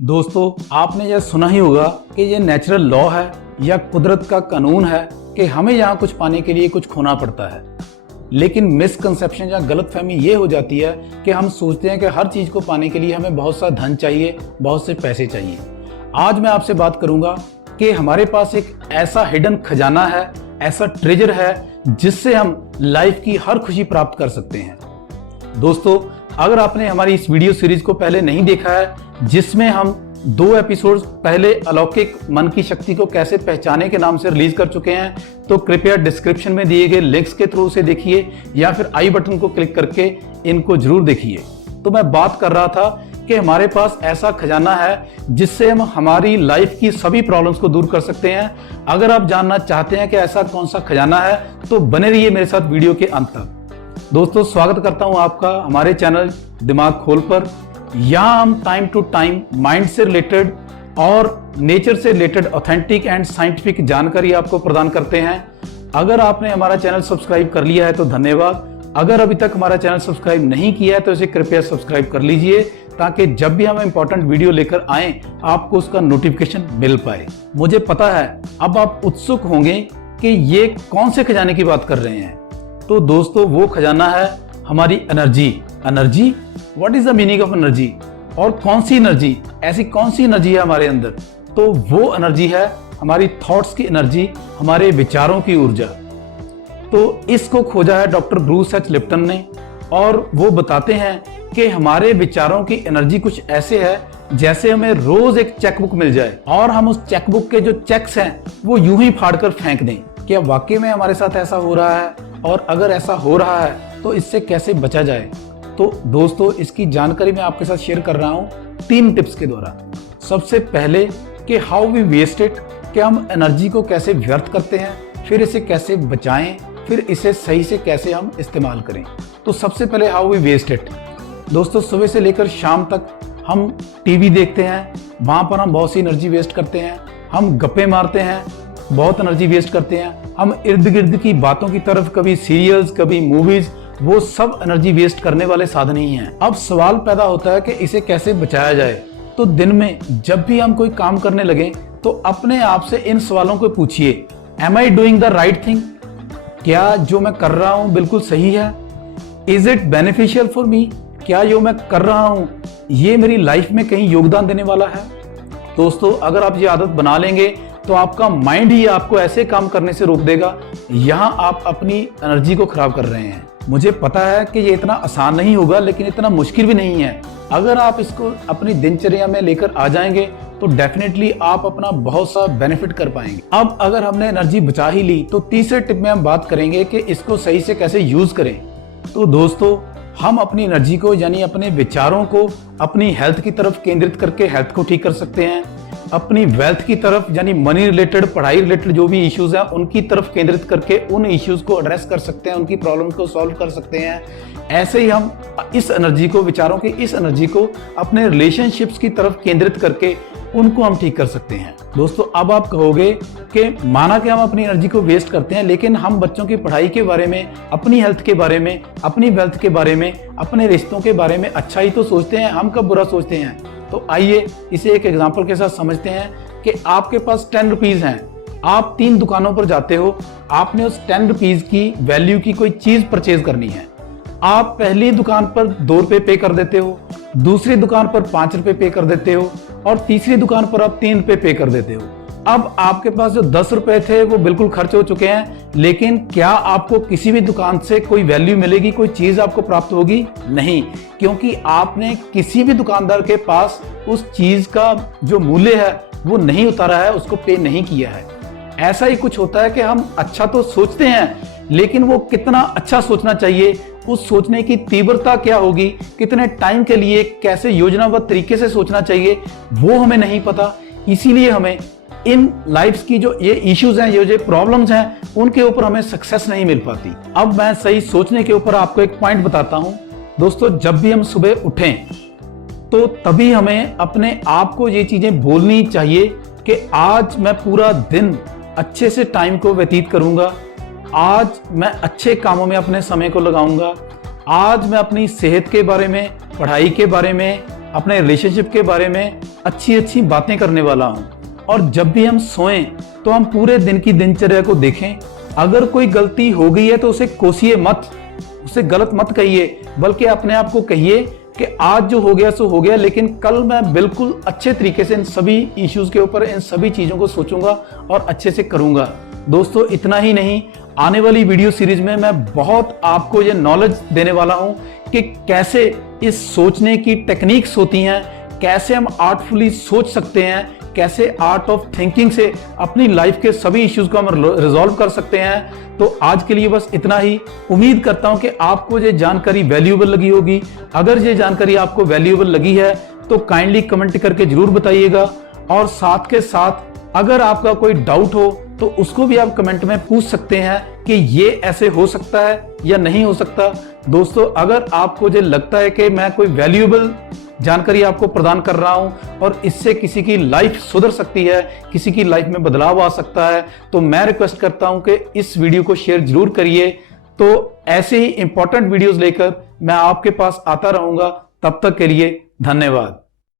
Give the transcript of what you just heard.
दोस्तों, आपने यह सुना ही होगा कि ये नेचुरल लॉ है या कुदरत का कानून है कि हमें यहाँ कुछ पाने के लिए कुछ खोना पड़ता है। लेकिन मिसकंसेप्शन या गलतफहमी ये हो जाती है कि हम सोचते हैं कि हर चीज़ को पाने के लिए हमें बहुत सा धन चाहिए, बहुत से पैसे चाहिए। आज मैं आपसे बात करूंगा कि हमारे पास एक ऐसा हिडन खजाना है, ऐसा ट्रेजर है जिससे हम लाइफ की हर खुशी प्राप्त कर सकते हैं। दोस्तों, अगर आपने हमारी इस वीडियो सीरीज को पहले नहीं देखा है, जिसमें हम 2 एपिसोड्स पहले अलौकिक मन की शक्ति को कैसे पहचाने के नाम से रिलीज कर चुके हैं, तो कृपया डिस्क्रिप्शन में दिए गए लिंक्स के थ्रू से देखिए या फिर आई बटन को क्लिक करके इनको जरूर देखिए। तो मैं बात कर रहा था कि हमारे पास ऐसा खजाना है जिससे हम हमारी लाइफ की सभी प्रॉब्लम्स को दूर कर सकते हैं। अगर आप जानना चाहते हैं कि ऐसा कौन सा खजाना है तो बने रहिए मेरे साथ वीडियो के अंत तक। दोस्तों, स्वागत करता हूं आपका हमारे चैनल दिमाग खोल पर। यहाँ हम टाइम टू टाइम माइंड से रिलेटेड और नेचर से रिलेटेड ऑथेंटिक एंड साइंटिफिक जानकारी आपको प्रदान करते हैं। अगर आपने हमारा चैनल सब्सक्राइब कर लिया है तो धन्यवाद। अगर अभी तक हमारा चैनल सब्सक्राइब नहीं किया है तो इसे कृपया सब्सक्राइब कर लीजिए, ताकि जब भी हम इंपॉर्टेंट वीडियो लेकर आए आपको उसका नोटिफिकेशन मिल पाए। मुझे पता है अब आप उत्सुक होंगे कि ये कौन से खजाने की बात कर रहे हैं। तो दोस्तों, वो खजाना है हमारी energy. Energy, what is the meaning of energy? और कौन सी एनर्जी, ऐसी कौन सी एनर्जी है हमारे अंदर? तो वो एनर्जी है हमारी थॉट्स की एनर्जी, हमारे विचारों की ऊर्जा। तो इसको खोजा है डॉक्टर ब्रूस एच लिप्टन ने, और वो बताते हैं कि हमारे विचारों की एनर्जी कुछ ऐसे है जैसे हमें रोज एक चेकबुक मिल जाए और हम उस चेकबुक के जो चेक्स हैं वो यूं ही फाड़कर फेंक दें। क्या वाकई में हमारे साथ ऐसा हो रहा है? और अगर ऐसा हो रहा है तो इससे कैसे बचा जाए? तो दोस्तों, इसकी जानकारी मैं आपके साथ शेयर कर रहा हूं 3 टिप्स के द्वारा। सबसे पहले कि हाउ वी वेस्ट इट, कि हम एनर्जी को कैसे व्यर्थ करते हैं, फिर इसे कैसे बचाएं, फिर इसे सही से कैसे हम इस्तेमाल करें। तो सबसे पहले हाउ वी वेस्ट इट। दोस्तों, सुबह से लेकर शाम तक हम टीवी देखते हैं, वहां पर हम बहुत सी एनर्जी वेस्ट करते हैं। हम गप्पे मारते हैं, बहुत एनर्जी वेस्ट करते हैं। हम इर्द गिर्द की बातों की तरफ, कभी सीरियल्स, कभी मूवीज, वो सब एनर्जी वेस्ट करने वाले साधन ही हैं। अब सवाल पैदा होता है कि इसे कैसे बचाया जाए। तो दिन में जब भी हम कोई काम करने लगे तो अपने आप से इन सवालों को पूछिए, am I doing the right thing? क्या जो मैं कर रहा हूं बिल्कुल सही है? Is it beneficial for me? क्या जो मैं कर रहा हूं ये मेरी लाइफ में कहीं योगदान देने वाला है? दोस्तों, अगर आप ये आदत बना लेंगे तो आपका माइंड ही आपको ऐसे काम करने से रोक देगा यहां आप अपनी एनर्जी को खराब कर रहे हैं। मुझे पता है कि ये इतना आसान नहीं होगा, लेकिन इतना मुश्किल भी नहीं है। अगर आप इसको अपनी दिनचर्या में लेकर आ जाएंगे तो डेफिनेटली आप अपना बहुत सा बेनिफिट कर पाएंगे। अब अगर हमने एनर्जी बचा ही ली तो तीसरे टिप में हम बात करेंगे कि इसको सही से कैसे यूज करें। तो दोस्तों, हम अपनी एनर्जी को यानी अपने विचारों को अपनी हेल्थ की तरफ केंद्रित करके हेल्थ को ठीक कर सकते हैं। अपनी वेल्थ की तरफ यानी मनी रिलेटेड, पढ़ाई रिलेटेड जो भी इश्यूज हैं उनकी तरफ केंद्रित करके उन इश्यूज को एड्रेस कर सकते हैं, उनकी प्रॉब्लम्स को सॉल्व कर सकते हैं। ऐसे ही हम इस एनर्जी को, विचारों की इस एनर्जी को अपने रिलेशनशिप्स की तरफ केंद्रित करके उनको हम ठीक कर सकते हैं। दोस्तों, अब आप कहोगे कि माना कि हम अपनी एनर्जी को वेस्ट करते हैं, लेकिन हम बच्चों की पढ़ाई के बारे में, अपनी हेल्थ के बारे में, अपनी वेल्थ के बारे में, अपने रिश्तों के बारे में अच्छा ही तो सोचते हैं, हम कब बुरा सोचते हैं? तो आइए इसे एक एग्जांपल के साथ समझते हैं कि आपके पास 10 रुपीज हैं। आप 3 दुकानों पर जाते हो, आपने उस 10 रुपीज की वैल्यू की कोई चीज परचेज करनी है। आप पहली दुकान पर 2 रुपए पे कर देते हो, दूसरी दुकान पर 5 रुपए पे कर देते हो, और तीसरी दुकान पर आप 3 रुपए पे कर देते हो। अब आपके पास जो 10 रुपए थे वो बिल्कुल खर्च हो चुके हैं, लेकिन क्या आपको किसी भी दुकान से कोई वैल्यू मिलेगी, कोई चीज आपको प्राप्त होगी? नहीं, क्योंकि आपने किसी भी दुकानदार के पास उस चीज का जो मूल्य है वो नहीं उतारा है, उसको पे नहीं किया है। ऐसा ही कुछ होता है कि हम अच्छा तो सोचते हैं, लेकिन वो कितना अच्छा सोचना चाहिए, उस सोचने की तीव्रता क्या होगी, कितने टाइम के लिए, कैसे योजनाबद्ध तरीके से सोचना चाहिए, वो हमें नहीं पता। इसीलिए हमें इन लाइफ्स की जो ये इश्यूज हैं, ये जो प्रॉब्लम्स हैं, उनके ऊपर हमें सक्सेस नहीं मिल पाती। अब मैं सही सोचने के ऊपर आपको एक पॉइंट बताता हूं। दोस्तों, जब भी हम सुबह उठें तो तभी हमें अपने आप को ये चीजें बोलनी चाहिए कि आज मैं पूरा दिन अच्छे से टाइम को व्यतीत करूंगा, आज मैं अच्छे कामों में अपने समय को लगाऊंगा, आज मैं अपनी सेहत के बारे में, पढ़ाई के बारे में, अपने रिलेशनशिप के बारे में अच्छी अच्छी बातें करने वाला हूं। और जब भी हम सोएं तो हम पूरे दिन की दिनचर्या को देखें। अगर कोई गलती हो गई है तो उसे कोसिए मत, उसे गलत मत कहिए, बल्कि अपने आप को कहिए कि आज जो हो गया सो हो गया, लेकिन कल मैं बिल्कुल अच्छे तरीके से इन सभी इश्यूज के ऊपर, इन सभी चीजों को सोचूंगा और अच्छे से करूंगा। दोस्तों इतना ही नहीं, आने वाली वीडियो सीरीज में मैं बहुत आपको ये नॉलेज देने वाला हूं कि कैसे इस सोचने की टेक्निक्स होती हैं, कैसे हम आर्टफुली सोच सकते हैं, कैसे आर्ट ऑफ थिंकिंग से अपनी लाइफ के सभी इश्यूज को हम रिजॉल्व कर सकते हैं। तो आज के लिए बस इतना ही। उम्मीद करता हूं कि आपको ये जानकारी वैल्यूएबल लगी होगी। अगर ये जानकारी आपको वैल्यूएबल लगी है तो काइंडली कमेंट करके जरूर बताइएगा, और साथ के साथ अगर आपका कोई डाउट हो तो उसको भी आप कमेंट में पूछ सकते हैं कि ये ऐसे हो सकता है या नहीं हो सकता। दोस्तों अगर आपको ये लगता है कि मैं कोई वैल्यूएबल जानकारी आपको प्रदान कर रहा हूं और इससे किसी की लाइफ सुधर सकती है, किसी की लाइफ में बदलाव आ सकता है, तो मैं रिक्वेस्ट करता हूं कि इस वीडियो को शेयर जरूर करिए। तो ऐसे ही इंपॉर्टेंट वीडियोस लेकर मैं आपके पास आता रहूंगा। तब तक के लिए धन्यवाद।